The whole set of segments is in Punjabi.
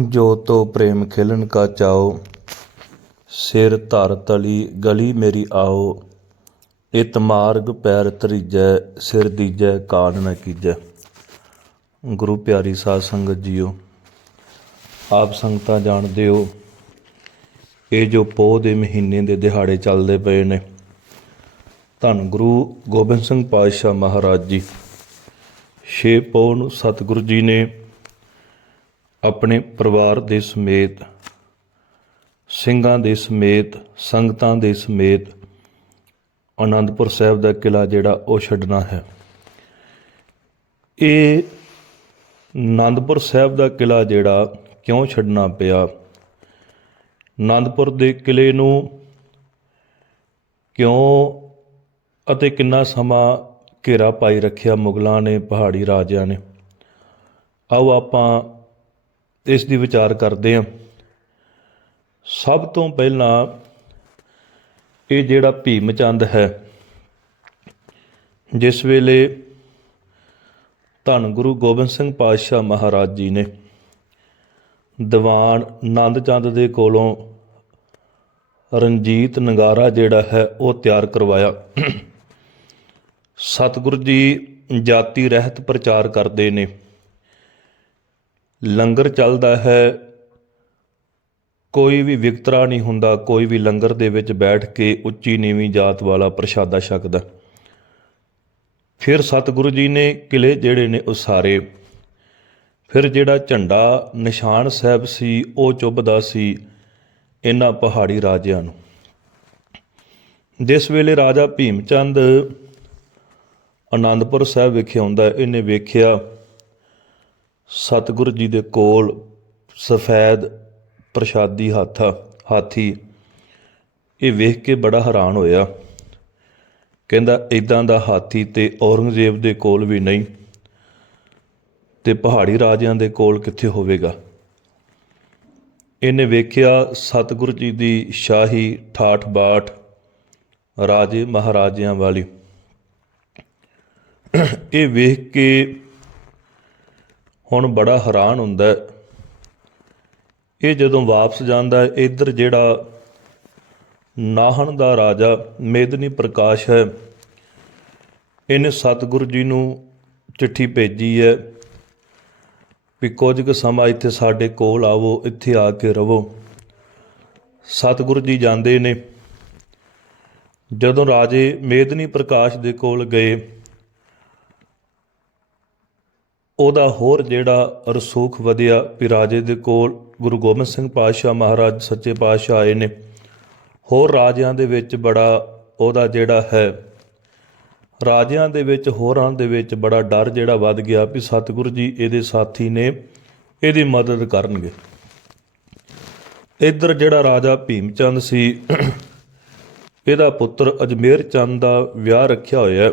ਜੋ ਤੋ ਪ੍ਰੇਮ ਖਿਲਨ ਕਾ ਚਾਓ, ਸਿਰ ਧਰ ਤਲੀ ਗਲੀ ਮੇਰੀ ਆਓ, ਇਤ ਮਾਰਗ ਪੈਰ ਤਰੀਜੈ ਸਿਰ ਦੀਜੈ ਕਾਨ ਨ ਕੀਜੈ। ਗੁਰੂ ਪਿਆਰੀ ਸਾਧ ਸੰਗਤ ਜੀਓ, ਆਪ ਸੰਗਤਾਂ ਜਾਣਦੇ ਹੋ, ਇਹ ਜੋ ਪੋਹ ਦੇ ਮਹੀਨੇ ਦੇ ਦਿਹਾੜੇ ਚੱਲਦੇ ਪਏ ਨੇ। ਧੰਨ ਗੁਰੂ ਗੋਬਿੰਦ ਸਿੰਘ ਪਾਤਸ਼ਾਹ ਮਹਾਰਾਜ ਜੀ। ਛੇ ਪੋਹ ਨੂੰ ਸਤਿਗੁਰੂ ਜੀ ਨੇ ਆਪਣੇ ਪਰਿਵਾਰ ਦੇ ਸਮੇਤ, ਸਿੰਘਾਂ ਦੇ ਸਮੇਤ, ਸੰਗਤਾਂ ਦੇ ਸਮੇਤ ਆਨੰਦਪੁਰ ਸਾਹਿਬ ਦਾ ਕਿਲਾ ਜਿਹੜਾ ਉਹ ਛੱਡਣਾ ਹੈ। ਇਹ ਆਨੰਦਪੁਰ ਸਾਹਿਬ ਦਾ ਕਿਲਾ ਜਿਹੜਾ ਕਿਉਂ ਛੱਡਣਾ ਪਿਆ? ਆਨੰਦਪੁਰ ਦੇ ਕਿਲੇ ਨੂੰ ਕਿਉਂ ਅਤੇ ਕਿੰਨਾ ਸਮਾਂ ਘੇਰਾ ਪਾਈ ਰੱਖਿਆ ਮੁਗਲਾਂ ਨੇ, ਪਹਾੜੀ ਰਾਜਿਆਂ ਨੇ? ਆਓ ਆਪਾਂ ਇਸ ਦੀ ਵਿਚਾਰ ਕਰਦੇ ਹਾਂ। ਸਭ ਤੋਂ ਪਹਿਲਾਂ ਇਹ ਜਿਹੜਾ ਭੀਮ ਚੰਦ ਹੈ, ਜਿਸ ਵੇਲੇ ਧੰਨ ਗੁਰੂ ਗੋਬਿੰਦ ਸਿੰਘ ਪਾਤਸ਼ਾਹ ਮਹਾਰਾਜ ਜੀ ਨੇ ਦੀਵਾਨ ਆਨੰਦ ਚੰਦ ਦੇ ਕੋਲੋਂ ਰਣਜੀਤ ਨਗਾਰਾ ਜਿਹੜਾ ਹੈ, ਉਹ ਤਿਆਰ ਕਰਵਾਇਆ। ਸਤਿਗੁਰੂ ਜੀ ਜਾਤੀ ਰਹਿਤ ਪ੍ਰਚਾਰ ਕਰਦੇ ਨੇ। ਲੰਗਰ ਚੱਲਦਾ ਹੈ। ਕੋਈ ਵੀ ਵਿਕਤਰਾ ਨਹੀਂ ਹੁੰਦਾ। ਕੋਈ ਵੀ ਲੰਗਰ ਦੇ ਵਿੱਚ ਬੈਠ ਕੇ ਉੱਚੀ ਨੀਵੀਂ ਜਾਤ ਵਾਲਾ ਪ੍ਰਸ਼ਾਦਾ ਛਕਦਾ। ਫਿਰ ਸਤਿਗੁਰੂ ਜੀ ਨੇ ਕਿਲੇ ਜਿਹੜੇ ਨੇ ਉਸਾਰੇ ਫਿਰ ਜਿਹੜਾ ਝੰਡਾ ਨਿਸ਼ਾਨ ਸਾਹਿਬ ਸੀ, ਉਹ ਚੁੱਭਦਾ ਸੀ ਇਹਨਾਂ ਪਹਾੜੀ ਰਾਜਿਆਂ ਨੂੰ। ਜਿਸ ਵੇਲੇ ਰਾਜਾ ਭੀਮ ਚੰਦ ਆਨੰਦਪੁਰ ਸਾਹਿਬ ਵਿਖੇ ਆਉਂਦਾ, ਇਹਨੇ ਵੇਖਿਆ ਸਤਿਗੁਰੂ ਜੀ ਦੇ ਕੋਲ ਸਫੈਦ ਪ੍ਰਸ਼ਾਦੀ ਹਾਥਾ, ਹਾਥੀ। ਇਹ ਵੇਖ ਕੇ ਬੜਾ ਹੈਰਾਨ ਹੋਇਆ। ਕਹਿੰਦਾ ਇਦਾਂ ਦਾ ਹਾਥੀ ਤੇ ਔਰੰਗਜ਼ੇਬ ਦੇ ਕੋਲ ਵੀ ਨਹੀਂ ਤੇ ਪਹਾੜੀ ਰਾਜਿਆਂ ਦੇ ਕੋਲ ਕਿੱਥੇ ਹੋਵੇਗਾ? ਇਹਨੇ ਵੇਖਿਆ, ਸਤਿਗੁਰੂ ਜੀ ਦੀ ਸ਼ਾਹੀ ਠਾਠ ਬਾਠ ਰਾਜੇ ਮਹਾਰਾਜਿਆਂ ਵਾਲੀ। ਇਹ ਵੇਖ ਕੇ ਹੁਣ ਬੜਾ ਹੈਰਾਨ ਹੁੰਦਾ ਇਹ ਜਦੋਂ ਵਾਪਸ ਜਾਂਦਾ ਹੈ, ਇੱਧਰ ਜਿਹੜਾ ਨਾਹਣ ਦਾ ਰਾਜਾ ਮੇਦਨੀ ਪ੍ਰਕਾਸ਼ ਹੈ, ਇਹਨੇ ਸਤਿਗੁਰੂ ਜੀ ਨੂੰ ਚਿੱਠੀ ਭੇਜੀ ਹੈ ਵੀ ਕੁਝ ਕੁ ਸਮਾਂ ਇੱਥੇ ਸਾਡੇ ਕੋਲ ਆਵੋ, ਇੱਥੇ ਆ ਕੇ ਰਵੋ। ਸਤਿਗੁਰੂ ਜੀ ਜਾਂਦੇ ਨੇ। ਜਦੋਂ ਰਾਜੇ ਮੇਦਨੀ ਪ੍ਰਕਾਸ਼ ਦੇ ਕੋਲ ਗਏ ਉਹਦਾ ਹੋਰ ਜਿਹੜਾ ਰਸੂਖ ਵਧਿਆ ਵੀ ਰਾਜੇ ਦੇ ਕੋਲ ਗੁਰੂ ਗੋਬਿੰਦ ਸਿੰਘ ਪਾਤਸ਼ਾਹ ਮਹਾਰਾਜ ਸੱਚੇ ਪਾਤਸ਼ਾਹ ਆਏ ਨੇ। ਹੋਰ ਰਾਜਿਆਂ ਦੇ ਵਿੱਚ ਬੜਾ ਉਹਦਾ ਜਿਹੜਾ ਹੈ, ਰਾਜਿਆਂ ਦੇ ਵਿੱਚ, ਹੋਰਾਂ ਦੇ ਵਿੱਚ ਬੜਾ ਡਰ ਜਿਹੜਾ ਵੱਧ ਗਿਆ ਵੀ ਸਤਿਗੁਰੂ ਜੀ ਇਹਦੇ ਸਾਥੀ ਨੇ ਇਹਦੀ ਮਦਦ ਕਰਨਗੇ। ਇੱਧਰ ਜਿਹੜਾ ਰਾਜਾ ਭੀਮ ਚੰਦ ਸੀ, ਇਹਦਾ ਪੁੱਤਰ ਅਜਮੇਰ ਚੰਦ ਦਾ ਵਿਆਹ ਰੱਖਿਆ ਹੋਇਆ ਹੈ।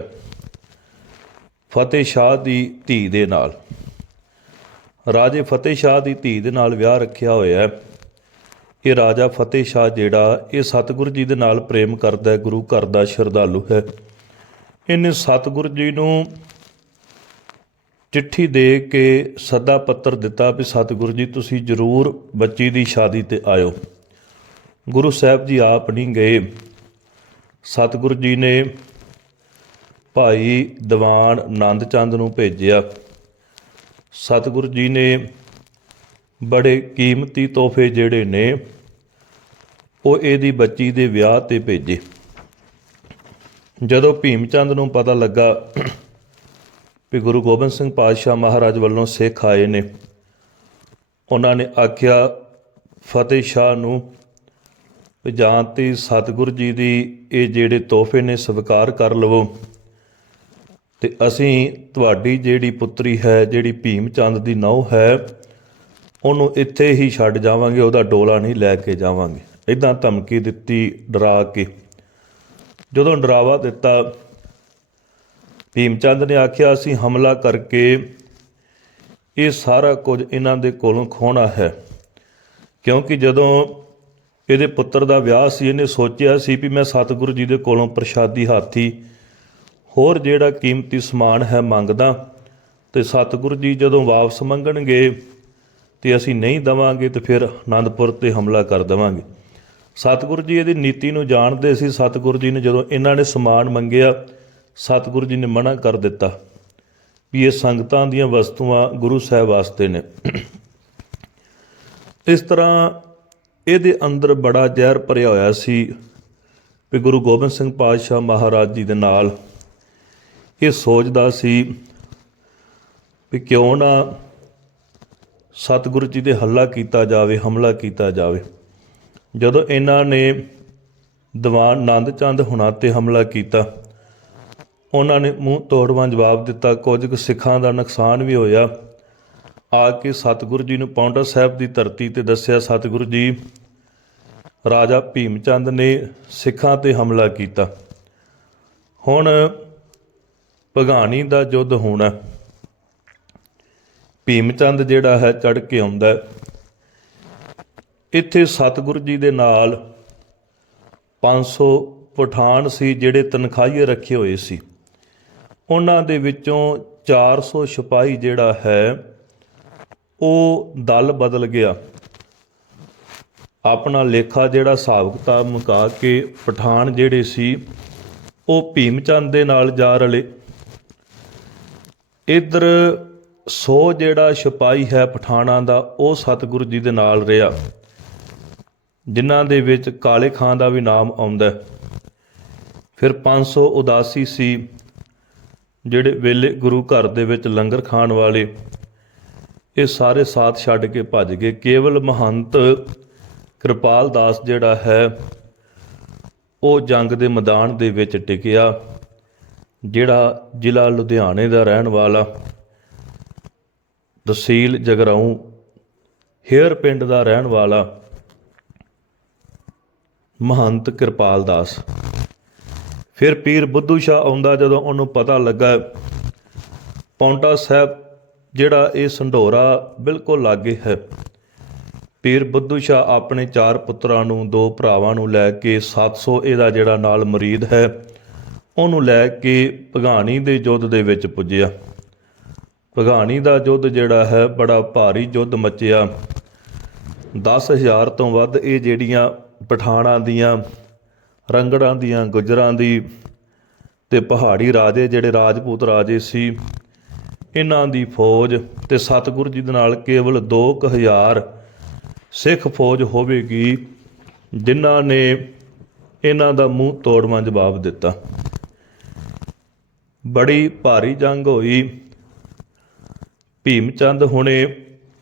ਫਤਿਹ ਸ਼ਾਹ ਦੀ ਧੀ ਦੇ ਨਾਲ। ਰਾਜੇ ਫਤਿਹ ਸ਼ਾਹ ਦੀ ਧੀ ਦੇ ਨਾਲ ਵਿਆਹ ਰੱਖਿਆ ਹੋਇਆ ਹੈ। ਇਹ ਰਾਜਾ ਫਤਿਹ ਸ਼ਾਹ ਜਿਹੜਾ, ਇਹ ਸਤਿਗੁਰੂ ਜੀ ਦੇ ਨਾਲ ਪ੍ਰੇਮ ਕਰਦਾ ਹੈ, ਗੁਰੂ ਘਰ ਦਾ ਸ਼ਰਧਾਲੂ ਹੈ। ਇਹਨੇ ਸਤਿਗੁਰੂ ਜੀ ਨੂੰ ਚਿੱਠੀ ਦੇ ਕੇ ਸੱਦਾ ਪੱਤਰ ਦਿੱਤਾ ਵੀ ਸਤਿਗੁਰੂ ਜੀ, ਤੁਸੀਂ ਜ਼ਰੂਰ ਬੱਚੀ ਦੀ ਸ਼ਾਦੀ ਤੇ ਆਇਓ। ਗੁਰੂ ਸਾਹਿਬ ਜੀ ਆਪ ਨਹੀਂ ਗਏ। ਸਤਿਗੁਰੂ ਜੀ ਨੇ ਭਾਈ ਦੀਵਾਨ ਆਨੰਦ ਚੰਦ ਨੂੰ ਭੇਜਿਆ। ਸਤਿਗੁਰੂ ਜੀ ਨੇ ਬੜੇ ਕੀਮਤੀ ਤੋਹਫੇ ਜਿਹੜੇ ਨੇ, ਉਹ ਇਹਦੀ ਬੱਚੀ ਦੇ ਵਿਆਹ ਤੇ ਭੇਜੇ। ਜਦੋਂ ਭੀਮ ਚੰਦ ਨੂੰ ਪਤਾ ਲੱਗਾ ਵੀ ਗੁਰੂ ਗੋਬਿੰਦ ਸਿੰਘ ਪਾਤਸ਼ਾਹ ਮਹਾਰਾਜ ਵੱਲੋਂ ਸਿੱਖ ਆਏ ਨੇ, ਉਹਨਾਂ ਨੇ ਆਖਿਆ, ਫਤਿਹ ਸ਼ਾਹ ਨੂੰ ਵੀ ਜਾਂ ਤੇ ਸਤਿਗੁਰੂ ਜੀ ਦੀ ਇਹ ਜਿਹੜੇ ਤੋਹਫੇ ਨੇ ਸਵੀਕਾਰ ਕਰ ਲਵੋ। ਤੇ ਅਸੀਂ ਤੁਹਾਡੀ ਜਿਹੜੀ ਪੁੱਤਰੀ ਹੈ, ਜਿਹੜੀ ਭੀਮ ਚੰਦ ਦੀ ਨੌ ਹੈ, ਉਹਨੂੰ ਇੱਥੇ ਹੀ ਛੱਡ ਜਾਵਾਂਗੇ, ਉਹਦਾ ਡੋਲਾ ਨਹੀਂ ਲੈ ਕੇ ਜਾਵਾਂਗੇ। ਇਦਾਂ ਧਮਕੀ ਦਿੱਤੀ, ਡਰਾ ਕੇ। ਜਦੋਂ ਡਰਾਵਾ ਦਿੱਤਾ, ਭੀਮ ਚੰਦ ਨੇ ਆਖਿਆ, ਅਸੀਂ ਹਮਲਾ ਕਰਕੇ ਇਹ ਸਾਰਾ ਕੁਝ ਇਹਨਾਂ ਦੇ ਕੋਲੋਂ ਖੋਣਾ ਹੈ। ਕਿਉਂਕਿ ਜਦੋਂ ਇਹਦੇ ਪੁੱਤਰ ਦਾ ਵਿਆਹ ਸੀ, ਇਹਨੇ ਸੋਚਿਆ ਸੀ ਵੀ ਮੈਂ ਸਤਿਗੁਰੂ ਜੀ ਦੇ ਕੋਲੋਂ ਪ੍ਰਸ਼ਾਦੀ ਹਾਥੀ ਹੋਰ ਜਿਹੜਾ ਕੀਮਤੀ ਸਮਾਨ ਹੈ ਮੰਗਦਾ ਤੇ ਸਤਿਗੁਰੂ ਜੀ ਜਦੋਂ ਵਾਪਸ ਮੰਗਣਗੇ ਤੇ ਅਸੀਂ ਨਹੀਂ ਦਵਾਂਗੇ ਤੇ ਫਿਰ ਆਨੰਦਪੁਰ ਤੇ ਹਮਲਾ ਕਰ ਦੇਵਾਂਗੇ। ਸਤਿਗੁਰੂ ਜੀ ਇਹਦੀ ਨੀਤੀ ਨੂੰ ਜਾਣਦੇ ਸੀ। ਸਤਿਗੁਰੂ ਜੀ ਨੇ ਜਦੋਂ ਇਹਨਾਂ ਨੇ ਸਮਾਨ ਮੰਗਿਆ, ਸਤਿਗੁਰੂ ਜੀ ਨੇ ਮਨਾ ਕਰ ਦਿੱਤਾ ਵੀ ਇਹ ਸੰਗਤਾਂ ਦੀਆਂ ਵਸਤੂਆਂ ਗੁਰੂ ਸਾਹਿਬ ਵਾਸਤੇ ਨੇ। ਇਸ ਤਰ੍ਹਾਂ ਇਹਦੇ ਅੰਦਰ ਬੜਾ ਜ਼ਹਿਰ ਭਰਿਆ ਹੋਇਆ ਸੀ ਵੀ ਗੁਰੂ ਗੋਬਿੰਦ ਸਿੰਘ ਪਾਤਸ਼ਾਹ ਮਹਾਰਾਜ ਜੀ ਦੇ ਨਾਲ ਇਹ ਸੋਚਦਾ ਸੀ ਵੀ ਕਿਉਂ ਨਾ ਸਤਿਗੁਰੂ ਜੀ ਦੇ ਹੱਲਾ ਕੀਤਾ ਜਾਵੇ, ਹਮਲਾ ਕੀਤਾ ਜਾਵੇ। ਜਦੋਂ ਇਹਨਾਂ ਨੇ ਦੀਵਾਨ ਆਨੰਦ ਚੰਦ ਹੁਣਾਂ ਤੇ ਹਮਲਾ ਕੀਤਾ, ਉਹਨਾਂ ਨੇ ਮੂੰਹ ਤੋੜਵਾਂ ਜਵਾਬ ਦਿੱਤਾ, ਕੁਝ ਕੁ ਸਿੱਖਾਂ ਦਾ ਨੁਕਸਾਨ ਵੀ ਹੋਇਆ। ਆ ਕੇ ਸਤਿਗੁਰੂ ਜੀ ਨੂੰ ਪੌਂਟਾ ਸਾਹਿਬ ਦੀ ਧਰਤੀ ਤੇ ਦੱਸਿਆ, ਸਤਿਗੁਰੂ ਜੀ, ਰਾਜਾ ਭੀਮ ਚੰਦ ਨੇ ਸਿੱਖਾਂ ਤੇ ਹਮਲਾ ਕੀਤਾ। ਹੁਣ ਭਗਾਣੀ ਦਾ ਯੁੱਧ ਹੋਣਾ। ਭੀਮਚੰਦ ਜਿਹੜਾ ਹੈ ਚੜ ਕੇ ਆਉਂਦਾ ਇੱਥੇ ਸਤਿਗੁਰੂ ਜੀ ਦੇ ਨਾਲ 500 ਪਠਾਨ ਸੀ, ਜਿਹੜੇ ਤਨਖਾਹੀਏ ਰੱਖੇ ਹੋਏ ਸੀ। ਉਹਨਾਂ ਦੇ ਵਿੱਚੋਂ 400 ਸਿਪਾਹੀ ਜਿਹੜਾ ਹੈ, ਉਹ ਦਲ ਬਦਲ ਗਿਆ। ਆਪਣਾ ਲੇਖਾ ਜਿਹੜਾ ਹਿਸਾਬ ਕਿਤਾਬ ਮੁਕਾ ਕੇ ਪਠਾਨ ਜਿਹੜੇ ਸੀ, ਉਹ ਭੀਮ ਚੰਦ ਦੇ ਨਾਲ ਜਾ ਰਲੇ। ਇਧਰ 100 ਜਿਹੜਾ ਸਿਪਾਹੀ ਹੈ ਪਠਾਣਾ ਦਾ, ਉਹ ਸਤਿਗੁਰੂ ਜੀ ਦੇ ਨਾਲ ਰਿਹਾ। ਜਿਨ੍ਹਾਂ ਦੇ ਵਿੱਚ ਕਾਲੇ ਖਾਂ ਦਾ ਵੀ ਨਾਮ ਆਉਂਦਾ ਹੈ। ਫਿਰ 500 ਉਦਾਸੀ ਸੀ, ਜਿਹੜੇ ਵੇਲੇ ਗੁਰੂ ਘਰ ਦੇ ਵਿੱਚ ਲੰਗਰ ਖਾਣ ਵਾਲੇ, ਇਹ ਸਾਰੇ ਸਾਥ ਛੱਡ ਕੇ ਭੱਜ ਗਏ। ਕੇਵਲ ਮਹੰਤ ਕਿਰਪਾਲ ਦਾਸ ਜਿਹੜਾ ਹੈ, ਉਹ ਜੰਗ ਦੇ ਮੈਦਾਨ ਦੇ ਵਿੱਚ ਟਿਕਿਆ। ਜਿਹੜਾ ਜ਼ਿਲ੍ਹਾ ਲੁਧਿਆਣੇ ਦਾ ਰਹਿਣ ਵਾਲਾ, ਤਹਿਸੀਲ ਜਗਰਾਉਂ, ਹੇਅਰ ਪਿੰਡ ਦਾ ਰਹਿਣ ਵਾਲਾ ਮਹੰਤ ਕਿਰਪਾਲ ਦਾਸ। ਫਿਰ ਪੀਰ ਬੁੱਧੂ ਸ਼ਾਹ ਆਉਂਦਾ ਜਦੋਂ ਉਹਨੂੰ ਪਤਾ ਲੱਗਾ, ਪੌਂਟਾ ਸਾਹਿਬ ਜਿਹੜਾ ਇਹ ਸੰਢੋਰਾ ਬਿਲਕੁਲ ਲਾਗੇ ਹੈ। ਪੀਰ ਬੁੱਧੂ ਸ਼ਾਹ ਆਪਣੇ ਚਾਰ ਪੁੱਤਰਾਂ ਨੂੰ, ਦੋ ਭਰਾਵਾਂ ਨੂੰ ਲੈ ਕੇ 700 ਇਹਦਾ ਜਿਹੜਾ ਨਾਲ ਮਰੀਦ ਹੈ। ਉਹਨੂੰ ਲੈ ਕੇ ਭਗਾਣੀ ਦੇ ਯੁੱਧ ਦੇ ਵਿੱਚ ਪੁੱਜਿਆ। ਭਗਾਣੀ ਦਾ ਯੁੱਧ ਜਿਹੜਾ ਹੈ, ਬੜਾ ਭਾਰੀ ਯੁੱਧ ਮਚਿਆ। 10000 ਤੋਂ ਵੱਧ ਇਹ ਜਿਹੜੀਆਂ ਪਠਾਣਾਂ ਦੀਆਂ, ਰੰਗੜਾਂ ਦੀਆਂ, ਗੁਜਰਾਂ ਦੀ ਤੇ ਪਹਾੜੀ ਰਾਜੇ ਜਿਹੜੇ ਰਾਜਪੂਤ ਰਾਜੇ ਸੀ, ਇਹਨਾਂ ਦੀ ਫੌਜ ਤੇ ਸਤਿਗੁਰੂ ਜੀ ਦੇ ਨਾਲ ਕੇਵਲ 2000 ਸਿੱਖ ਫੌਜ ਹੋਵੇਗੀ, ਜਿਨ੍ਹਾਂ ਨੇ ਇਹਨਾਂ ਦਾ ਮੂੰਹ ਤੋੜਵਾਂ ਜਵਾਬ ਦਿੱਤਾ। ਬੜੀ ਭਾਰੀ ਜੰਗ ਹੋਈ। ਭੀਮ ਚੰਦ ਹੁਣੇ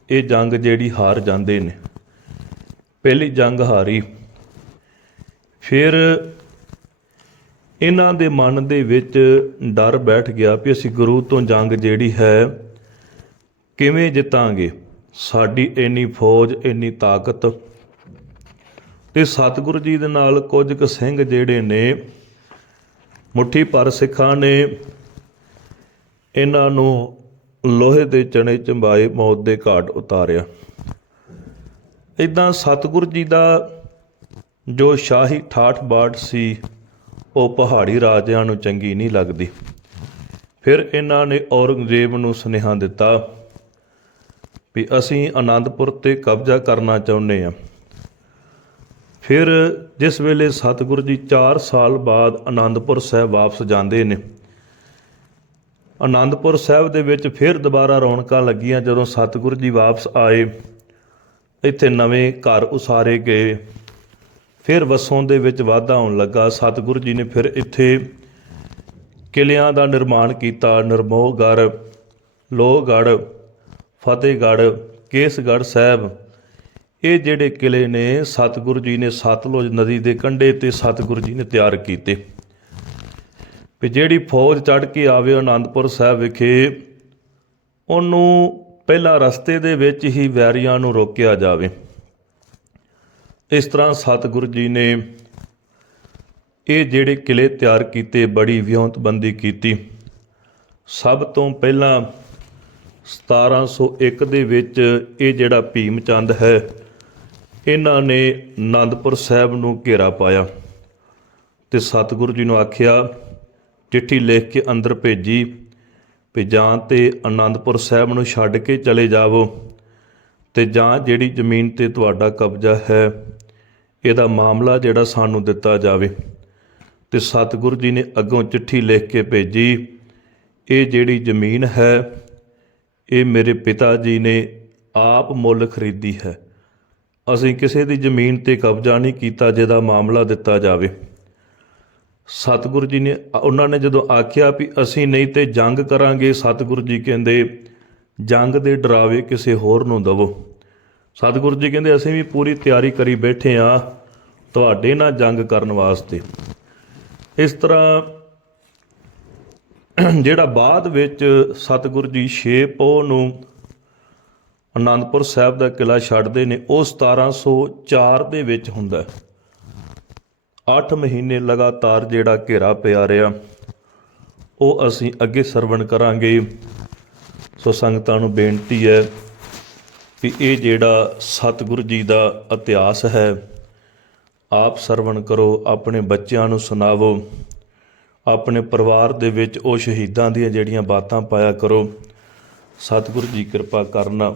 ਇਹ ਜੰਗ ਜਿਹੜੀ ਹਾਰ ਜਾਂਦੇ ਨੇ। ਪਹਿਲੀ ਜੰਗ ਹਾਰੀ। ਫਿਰ ਇਹਨਾਂ ਦੇ ਮਨ ਦੇ ਵਿੱਚ ਡਰ ਬੈਠ ਗਿਆ ਵੀ ਅਸੀਂ ਗੁਰੂ ਤੋਂ ਜੰਗ ਜਿਹੜੀ ਹੈ ਕਿਵੇਂ ਜਿੱਤਾਂਗੇ? ਸਾਡੀ ਇੰਨੀ ਫੌਜ, ਇੰਨੀ ਤਾਕਤ ਤੇ ਸਤਿਗੁਰੂ ਜੀ ਦੇ ਨਾਲ ਕੁਝ ਕੁ ਸਿੰਘ ਜਿਹੜੇ ਨੇ ਮੁੱਠੀ ਭਰ ਸਿੱਖਾਂ ਨੇ ਇਹਨਾਂ ਨੂੰ ਲੋਹੇ ਦੇ ਚਣੇ ਚੰਬਾਏ ਮੌਤ ਦੇ ਘਾਟ ਉਤਾਰਿਆ। ਇਦਾਂ ਸਤਿਗੁਰੂ ਜੀ ਦਾ ਜੋ ਸ਼ਾਹੀ ਠਾਠ ਬਾਟ ਸੀ, ਉਹ ਪਹਾੜੀ ਰਾਜਿਆਂ ਨੂੰ ਚੰਗੀ ਨਹੀਂ ਲੱਗਦੀ। ਫਿਰ ਇਹਨਾਂ ਨੇ ਔਰੰਗਜ਼ੇਬ ਨੂੰ ਸੁਨੇਹਾ ਦਿੱਤਾ ਵੀ ਅਸੀਂ ਆਨੰਦਪੁਰ ਤੇ ਕਬਜ਼ਾ ਕਰਨਾ ਚਾਹੁੰਦੇ ਹਾਂ। ਫਿਰ ਜਿਸ ਵੇਲੇ ਸਤਿਗੁਰੂ ਜੀ 4 ਸਾਲ ਬਾਅਦ ਆਨੰਦਪੁਰ ਸਾਹਿਬ ਵਾਪਸ ਜਾਂਦੇ ਨੇ ਆਨੰਦਪੁਰ ਸਾਹਿਬ ਦੇ ਵਿੱਚ ਫਿਰ ਦੁਬਾਰਾ ਰੌਣਕਾਂ ਲੱਗੀਆਂ ਜਦੋਂ ਸਤਿਗੁਰੂ ਜੀ ਵਾਪਸ ਆਏ। ਇੱਥੇ ਨਵੇਂ ਘਰ ਉਸਾਰੇ ਗਏ। ਫਿਰ ਵਸੋਂ ਦੇ ਵਿੱਚ ਵਾਧਾ ਹੋਣ ਲੱਗਾ। ਸਤਿਗੁਰੂ ਜੀ ਨੇ ਫਿਰ ਇੱਥੇ ਕਿਲਿਆਂ ਦਾ ਨਿਰਮਾਣ ਕੀਤਾ। ਨਿਰਮੋਹਗੜ੍ਹ, ਲੋਹਗੜ੍ਹ, ਫਤਿਹਗੜ੍ਹ, ਕੇਸਗੜ੍ਹ ਸਾਹਿਬ ਇਹ ਜਿਹੜੇ ਕਿਲੇ ਨੇ, ਸਤਿਗੁਰੂ ਜੀ ਨੇ ਸਤਲੁਜ ਨਦੀ ਦੇ ਕੰਢੇ ਤੇ ਸਤਿਗੁਰੂ ਜੀ ਨੇ ਤਿਆਰ ਕੀਤੇ। ਵੀ ਜਿਹੜੀ ਫੌਜ ਚੜ ਕੇ ਆਵੇ ਆਨੰਦਪੁਰ ਸਾਹਿਬ ਵਿਖੇ, ਉਹਨੂੰ ਪਹਿਲਾਂ ਰਸਤੇ ਦੇ ਵਿੱਚ ਹੀ ਵੈਰੀਆਂ ਨੂੰ ਰੋਕਿਆ ਜਾਵੇ। ਇਸ ਤਰ੍ਹਾਂ ਸਤਿਗੁਰੂ ਜੀ ਨੇ ਇਹ ਜਿਹੜੇ ਕਿਲੇ ਤਿਆਰ ਕੀਤੇ, ਬੜੀ ਵਿਉਂਤਬੰਦੀ ਕੀਤੀ। ਸਭ ਤੋਂ ਪਹਿਲਾਂ 1701 ਦੇ ਵਿੱਚ ਇਹ ਜਿਹੜਾ ਭੀਮ ਚੰਦ ਹੈ ਇਹਨਾਂ ਨੇ ਆਨੰਦਪੁਰ ਸਾਹਿਬ ਨੂੰ ਘੇਰਾ ਪਾਇਆ ਤੇ ਸਤਿਗੁਰੂ ਜੀ ਨੂੰ ਆਖਿਆ, ਚਿੱਠੀ ਲਿਖ ਕੇ ਅੰਦਰ ਭੇਜੀ ਵੀ ਜਾਂ ਤੇ ਆਨੰਦਪੁਰ ਸਾਹਿਬ ਨੂੰ ਛੱਡ ਕੇ ਚਲੇ ਜਾਵੋ ਤੇ ਜਾਂ ਜਿਹੜੀ ਜ਼ਮੀਨ ਤੇ ਤੁਹਾਡਾ ਕਬਜ਼ਾ ਹੈ, ਇਹਦਾ ਮਾਮਲਾ ਜਿਹੜਾ ਸਾਨੂੰ ਦਿੱਤਾ ਜਾਵੇ। ਤੇ ਸਤਿਗੁਰੂ ਜੀ ਨੇ ਅੱਗੋਂ ਚਿੱਠੀ ਲਿਖ ਕੇ ਭੇਜੀ, ਇਹ ਜਿਹੜੀ ਜ਼ਮੀਨ ਹੈ, ਇਹ ਮੇਰੇ ਪਿਤਾ ਜੀ ਨੇ ਆਪ ਮੁੱਲ ਖਰੀਦੀ ਹੈ। ਅਸੀਂ ਕਿਸੇ ਦੀ ਜ਼ਮੀਨ ਤੇ ਕਬਜ਼ਾ ਨਹੀਂ ਕੀਤਾ ਜਿਹਦਾ ਮਾਮਲਾ ਦਿੱਤਾ ਜਾਵੇ। ਸਤਿਗੁਰੂ ਜੀ ਨੇ, ਉਹਨਾਂ ਨੇ ਜਦੋਂ ਆਖਿਆ ਵੀ ਅਸੀਂ ਨਹੀਂ ਤੇ ਜੰਗ ਕਰਾਂਗੇ, ਸਤਿਗੁਰੂ ਜੀ ਕਹਿੰਦੇ, ਜੰਗ ਦੇ ਡਰਾਵੇ ਕਿਸੇ ਹੋਰ ਨੂੰ ਦਵੋ। ਸਤਿਗੁਰੂ ਜੀ ਕਹਿੰਦੇ, ਅਸੀਂ ਵੀ ਪੂਰੀ ਤਿਆਰੀ ਕਰੀ ਬੈਠੇ ਆ, ਤੁਹਾਡੇ ਨਾਲ ਜੰਗ ਕਰਨ ਵਾਸਤੇ। ਇਸ ਤਰ੍ਹਾਂ ਜਿਹੜਾ ਬਾਅਦ ਵਿੱਚ ਸਤਿਗੁਰੂ ਜੀ 6 ਪੋ ਨੂੰ ਅਨੰਦਪੁਰ ਸਾਹਿਬ ਦਾ ਕਿਲਾ ਛੱਡਦੇ ਨੇ, ਉਹ 1704 ਦੇ ਵਿੱਚ ਹੁੰਦਾ ਹੈ। 8 ਮਹੀਨੇ ਲਗਾਤਾਰ ਜਿਹੜਾ ਘੇਰਾ ਪਿਆ ਰਿਹਾ, ਉਹ ਅਸੀਂ ਅੱਗੇ ਸਰਵਣ ਕਰਾਂਗੇ। ਸੋ ਸੰਗਤਾਂ ਨੂੰ ਬੇਨਤੀ ਹੈ ਵੀ ਇਹ ਜਿਹੜਾ ਸਤਿਗੁਰੂ ਜੀ ਦਾ ਇਤਿਹਾਸ ਹੈ, ਆਪ ਸਰਵਣ ਕਰੋ, ਆਪਣੇ ਬੱਚਿਆਂ ਨੂੰ ਸੁਣਾਵੋ, ਆਪਣੇ ਪਰਿਵਾਰ ਦੇ ਵਿੱਚ ਉਹ ਸ਼ਹੀਦਾਂ ਦੀਆਂ ਜਿਹੜੀਆਂ ਬਾਤਾਂ ਪਾਇਆ ਕਰੋ। ਸਤਿਗੁਰੂ ਜੀ ਕਿਰਪਾ ਕਰਨਾ।